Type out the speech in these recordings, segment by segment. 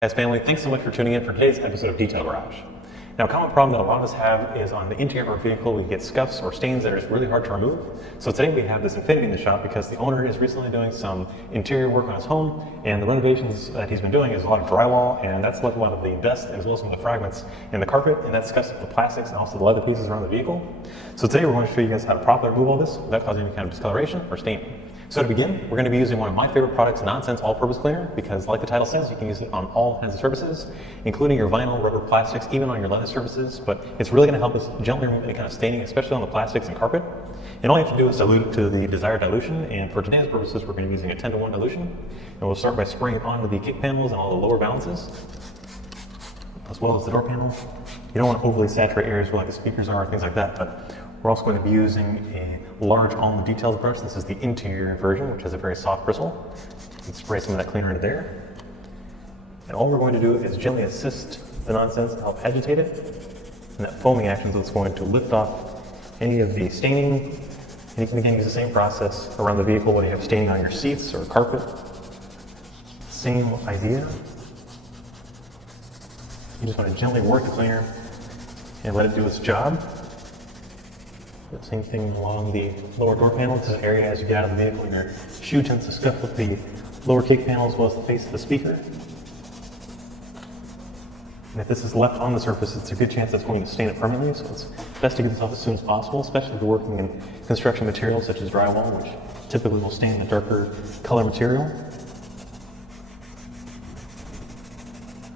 Guys, family, thanks so much for tuning in for today's episode of Detail Garage. Now, a common problem that a lot of us have is on the interior of our vehicle, we get scuffs or stains that are just really hard to remove. So today we have this Infinity in the shop because the owner is recently doing some interior work on his home, and the renovations that he's been doing is a lot of drywall, and that's left a lot of the dust as well as some of the fragments in the carpet, and that scuffs up the plastics and also the leather pieces around the vehicle. So today we're going to show you guys how to properly remove all this without causing any kind of discoloration or staining. So to begin, we're going to be using one of my favorite products, Nonsense All-Purpose Cleaner, because like the title says, you can use it on all kinds of surfaces, including your vinyl, rubber, plastics, even on your leather surfaces, but it's really going to help us gently remove any kind of staining, especially on the plastics and carpet. And all you have to do is dilute it to the desired dilution, and for today's purposes, we're going to be using a 10-to-1 dilution. And we'll start by spraying it onto the kick panels and all the lower balances, as well as the door panel. You don't want to overly saturate areas where like the speakers are, things like that, but we're also going to be using a large almond details brush. This is the interior version, which has a very soft bristle. You can spray some of that cleaner into there. And all we're going to do is gently assist the Nonsense to help agitate it. And that foaming action is going to lift off any of the staining. And you can again use the same process around the vehicle when you have staining on your seats or carpet. Same idea. You just want to gently work the cleaner and let it do its job. Same thing along the lower door panel. This is an area as you get out of the vehicle, your shoe tends to scuff with the lower kick panel as well as the face of the speaker. And if this is left on the surface, it's a good chance that's going to stain it permanently, so it's best to get this off as soon as possible, especially if you're working in construction materials such as drywall, which typically will stain the darker color material.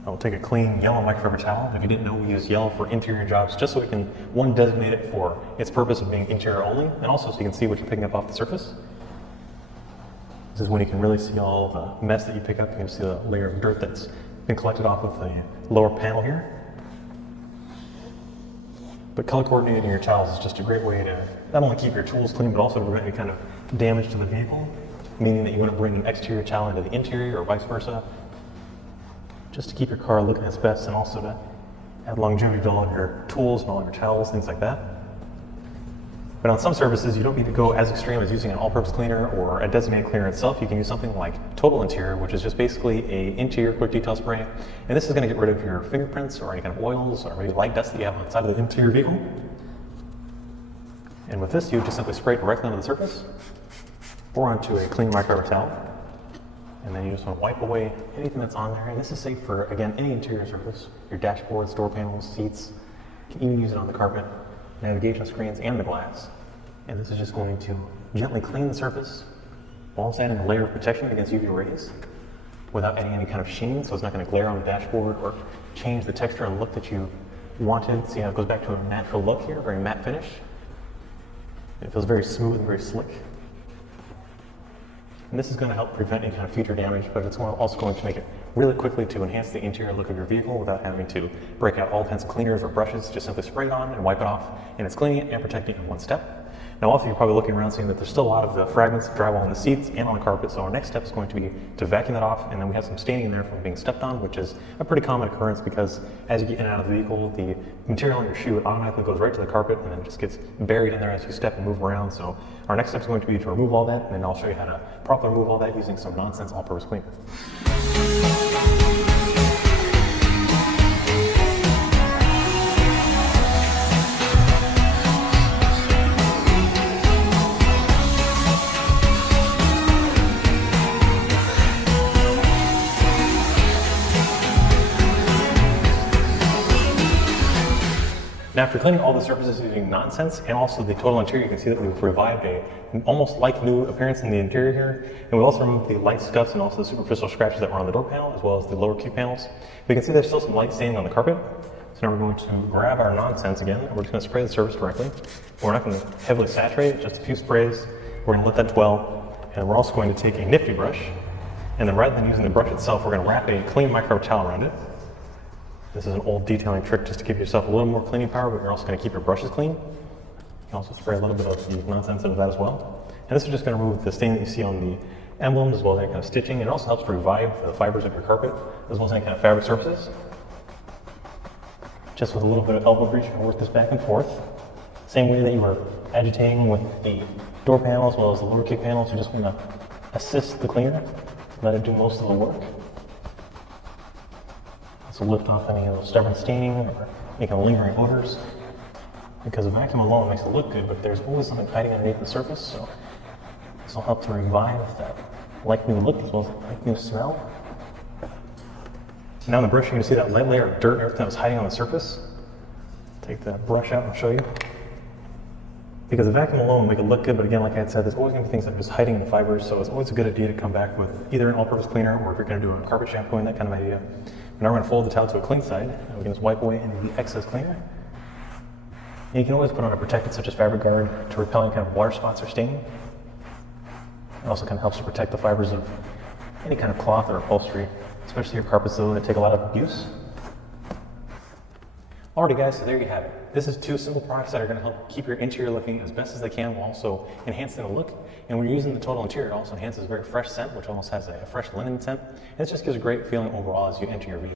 I'll take a clean yellow microfiber towel. If you didn't know, we use yellow for interior jobs just so we can, one, designate it for its purpose of being interior only, and also so you can see what you're picking up off the surface. This is when you can really see all the mess that you pick up. You can see the layer of dirt that's been collected off of the lower panel here. But color coordinating your towels is just a great way to not only keep your tools clean, but also to prevent any kind of damage to the vehicle, meaning that you want to bring an exterior towel into the interior or vice versa, just to keep your car looking its best and also to add longevity to all of your tools and all of your towels, things like that. But on some surfaces, you don't need to go as extreme as using an all-purpose cleaner or a designated cleaner itself. You can use something like Total Interior, which is just basically an interior quick detail spray. And this is going to get rid of your fingerprints or any kind of oils or maybe light dust that you have on the side of the interior vehicle. And with this, you just simply spray it directly onto the surface or onto a clean microfiber towel. And then you just want to wipe away anything that's on there. And this is safe for, again, any interior surface. Your dashboards, door panels, seats. You can even use it on the carpet, navigation screens, and the glass. And this is just going to gently clean the surface while it's adding a layer of protection against UV rays without adding any kind of sheen, so it's not going to glare on the dashboard or change the texture and look that you wanted. See how it goes back to a natural look here, very matte finish. It feels very smooth and very slick. And this is going to help prevent any kind of future damage, but it's also going to make it really quickly to enhance the interior look of your vehicle without having to break out all kinds of cleaners or brushes. Just simply spray it on and wipe it off, and it's cleaning it and protecting it in one step. Now also you're probably looking around seeing that there's still a lot of the fragments of drywall on the seats and on the carpet, so our next step is going to be to vacuum that off, and then we have some staining in there from being stepped on, which is a pretty common occurrence because as you get in and out of the vehicle, the material on your shoe automatically goes right to the carpet and then just gets buried in there as you step and move around. So our next step is going to be to remove all that, and then I'll show you how to properly remove all that using some Nonsense all-purpose cleaner. Now, after cleaning all the surfaces using Nonsense and also the Total Interior, you can see that we've revived a almost like new appearance in the interior here. And we also removed the light scuffs and also the superficial scratches that were on the door panel as well as the lower kick panels. But you can see there's still some light staining on the carpet. So now we're going to grab our Nonsense again, and we're just going to spray the surface directly. We're not going to heavily saturate it, just a few sprays. We're going to let that dwell. And we're also going to take a nifty brush, and then rather than using the brush itself, we're going to wrap a clean microfiber towel around it. This is an old detailing trick just to give yourself a little more cleaning power, but you're also going to keep your brushes clean. You can also spray a little bit of the Nonsense into that as well. And this is just going to remove the stain that you see on the emblems as well as any kind of stitching. It also helps to revive the fibers of your carpet as well as any kind of fabric surfaces. Just with a little bit of elbow grease, you can work this back and forth. Same way that you were agitating with the door panel as well as the lower kick panels, you just want to assist the cleaner, let it do most of the work. So lift off any of those stubborn staining or any kind of lingering odors. Because a vacuum alone makes it look good, but there's always something hiding underneath the surface, so this will help to revive that like new look as well as like new smell. Now on the brush, you're going to see that light layer of dirt and everything that was hiding on the surface. Take the brush out and I'll show you. Because the vacuum alone will make it look good, but again, like I had said, there's always going to be things that are just hiding in the fibers, so it's always a good idea to come back with either an all-purpose cleaner or if you're going to do a carpet shampooing, that kind of idea. Now we're going to fold the towel to a clean side, and we can just wipe away any of the excess cleaner. And you can always put on a protectant such as Fabric Guard to repel any kind of water spots or staining. It also kind of helps to protect the fibers of any kind of cloth or upholstery, especially your carpets that take a lot of abuse. Alrighty guys, so there you have it. This is 2 simple products that are going to help keep your interior looking as best as they can while also enhancing the look. And when you're using the Total Interior, it also enhances a very fresh scent, which almost has a fresh linen scent. And it just gives a great feeling overall as you enter your vehicle.